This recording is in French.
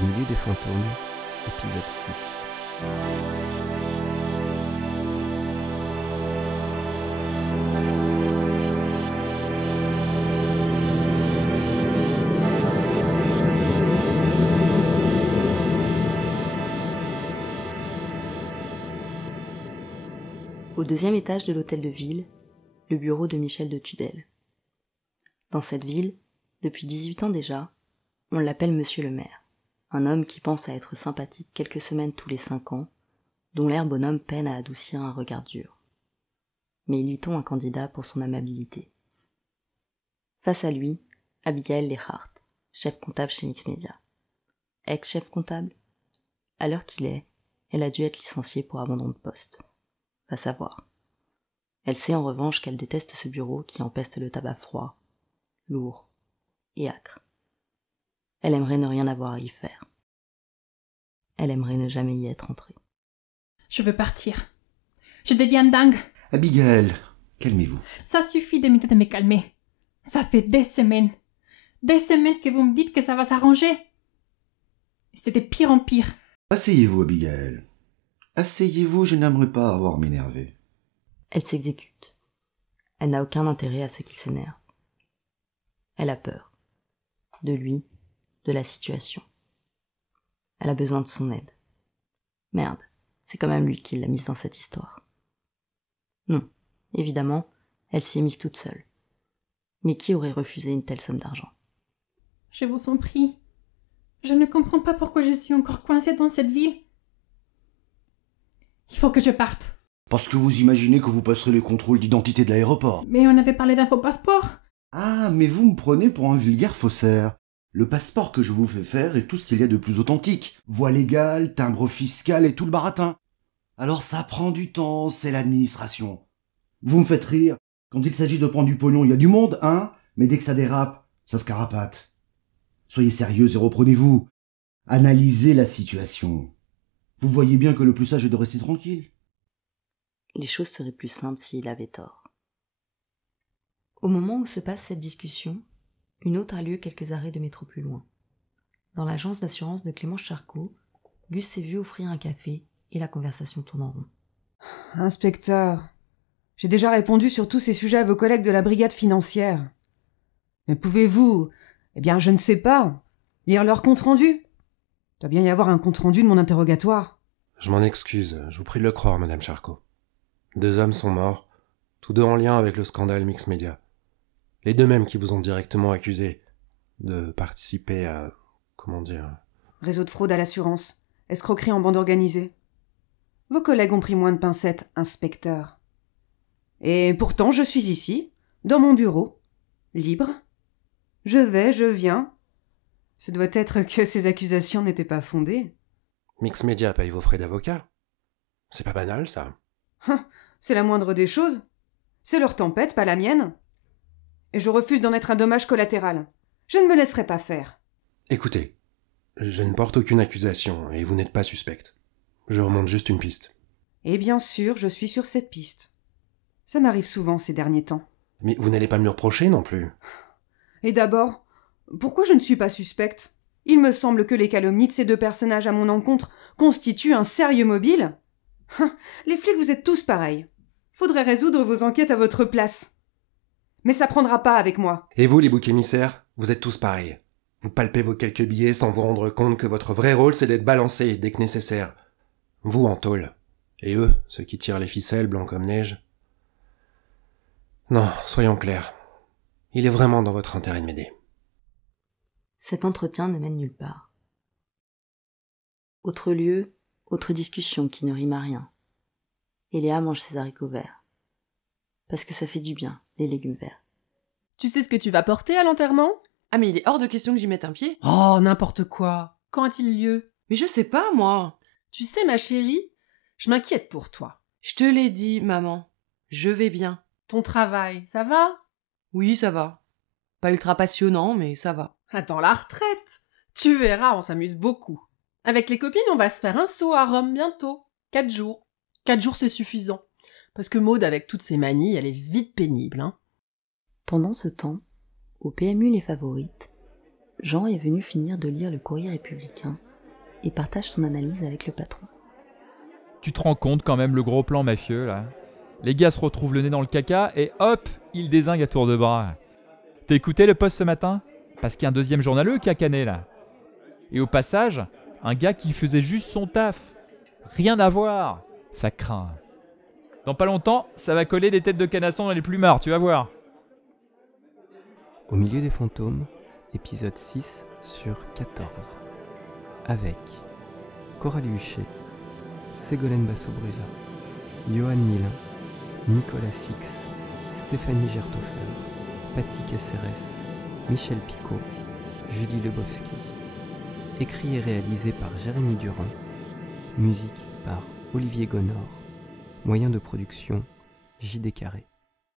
Au milieu des fantômes, épisode 6. Au deuxième étage de l'hôtel de ville, le bureau de Michel de Tudel. Dans cette ville, depuis 18 ans déjà, on l'appelle Monsieur le maire, un homme qui pense à être sympathique quelques semaines tous les 5 ans, dont l'air bonhomme peine à adoucir un regard dur. Mais élit-on un candidat pour son amabilité. Face à lui, Abigail Lehart, chef comptable chez Mixmedia. Ex-chef comptable? À l'heure qu'il est, elle a dû être licenciée pour abandon de poste. Va savoir. Elle sait en revanche qu'elle déteste ce bureau qui empeste le tabac froid, lourd et âcre. Elle aimerait ne rien avoir à y faire. Elle aimerait ne jamais y être entrée. Je veux partir. Je deviens dingue. Abigail, calmez-vous. Ça suffit de me calmer. Ça fait des semaines que vous me dites que ça va s'arranger. C'est de pire en pire. Asseyez-vous, Abigail. Asseyez-vous, je n'aimerais pas avoir à m'énerver. Elle s'exécute. Elle n'a aucun intérêt à ce qu'il s'énerve. Elle a peur. De lui, de la situation. Elle a besoin de son aide. Merde, c'est quand même lui qui l'a mise dans cette histoire. Non, évidemment, elle s'y est mise toute seule. Mais qui aurait refusé une telle somme d'argent? Je vous en prie. Je ne comprends pas pourquoi je suis encore coincée dans cette ville. Il faut que je parte. Parce que vous imaginez que vous passerez les contrôles d'identité de l'aéroport. Mais on avait parlé d'un faux passeport. Ah, mais vous me prenez pour un vulgaire faussaire. Le passeport que je vous fais faire est tout ce qu'il y a de plus authentique. Voie légale, timbre fiscal et tout le baratin. Alors ça prend du temps, c'est l'administration. Vous me faites rire. Quand il s'agit de prendre du pognon, il y a du monde, hein? Mais dès que ça dérape, ça se carapate. Soyez sérieuse et reprenez-vous. Analysez la situation. Vous voyez bien que le plus sage est de rester tranquille. Les choses seraient plus simples s'il avait tort. Au moment où se passe cette discussion, une autre a lieu quelques arrêts de métro plus loin. Dans l'agence d'assurance de Clémence Charcot, Gus s'est vu offrir un café et la conversation tourne en rond. Inspecteur, j'ai déjà répondu sur tous ces sujets à vos collègues de la brigade financière. Mais pouvez-vous, je ne sais pas, lire leur compte-rendu? Il doit bien y avoir un compte-rendu de mon interrogatoire. Je m'en excuse, je vous prie de le croire, Madame Charcot. 2 hommes sont morts, tous 2 en lien avec le scandale Mixmedia. Les 2 mêmes qui vous ont directement accusé de participer à... Réseau de fraude à l'assurance, escroquerie en bande organisée. Vos collègues ont pris moins de pincettes, inspecteur. Et pourtant, je suis ici, dans mon bureau, libre. Je vais, je viens. Ce doit être que ces accusations n'étaient pas fondées. Mixmedia paye vos frais d'avocat. C'est pas banal, ça. C'est la moindre des choses. C'est leur tempête, pas la mienne. Et je refuse d'en être un dommage collatéral. Je ne me laisserai pas faire. Écoutez, je ne porte aucune accusation et vous n'êtes pas suspecte. Je remonte juste une piste. Et bien sûr, je suis sur cette piste. Ça m'arrive souvent ces derniers temps. Mais vous n'allez pas me le reprocher non plus. Et d'abord, pourquoi je ne suis pas suspecte? Il me semble que les calomnies de ces 2 personnages à mon encontre constituent un sérieux mobile. Les flics, vous êtes tous pareils. Faudrait résoudre vos enquêtes à votre place. Mais ça prendra pas avec moi. Et vous, les boucs émissaires, vous êtes tous pareils. Vous palpez vos quelques billets sans vous rendre compte que votre vrai rôle, c'est d'être balancé dès que nécessaire. Vous en tôle. Et eux, ceux qui tirent les ficelles blancs comme neige. Non, soyons clairs. Il est vraiment dans votre intérêt de m'aider. Cet entretien ne mène nulle part. Autre lieu, autre discussion qui ne rime à rien. Et Léa mange ses haricots verts. Parce que ça fait du bien, les légumes verts. Tu sais ce que tu vas porter à l'enterrement? Ah mais il est hors de question que j'y mette un pied. Oh, n'importe quoi. Quand a-t-il lieu? Mais je sais pas, moi. Tu sais, ma chérie, je m'inquiète pour toi. Je te l'ai dit, maman. Je vais bien. Ton travail, ça va? Oui, ça va. Pas ultra passionnant, mais ça va. Attends la retraite. Tu verras, on s'amuse beaucoup. Avec les copines, on va se faire un saut à Rome bientôt. 4 jours. 4 jours, c'est suffisant. Parce que Maude, avec toutes ses manies, elle est vite pénible, hein. Pendant ce temps, au PMU Les Favorites, Jean est venu finir de lire le Courrier républicain et partage son analyse avec le patron. Tu te rends compte quand même le gros plan mafieux là? Les gars se retrouvent le nez dans le caca et hop, ils dézinguent à tour de bras. T'as écouté le poste ce matin? Parce qu'il y a un deuxième journaleux qui a canné là. Et au passage, un gars qui faisait juste son taf. Rien à voir. Ça craint. Dans pas longtemps, ça va coller des têtes de canasson dans les plumards, tu vas voir. Au milieu des fantômes, épisode 6 sur 14. Avec Coralie Huchet, Ségolène Basso-Brusa, Johan Milin, Nicolas Six, Stéphanie Gerthofer, Paty Caceres, Michel Picot, Julie Lebowski. Écrit et réalisé par Jérémy Durand. Musique par Olivier Gonor. Moyen de production JD Carré.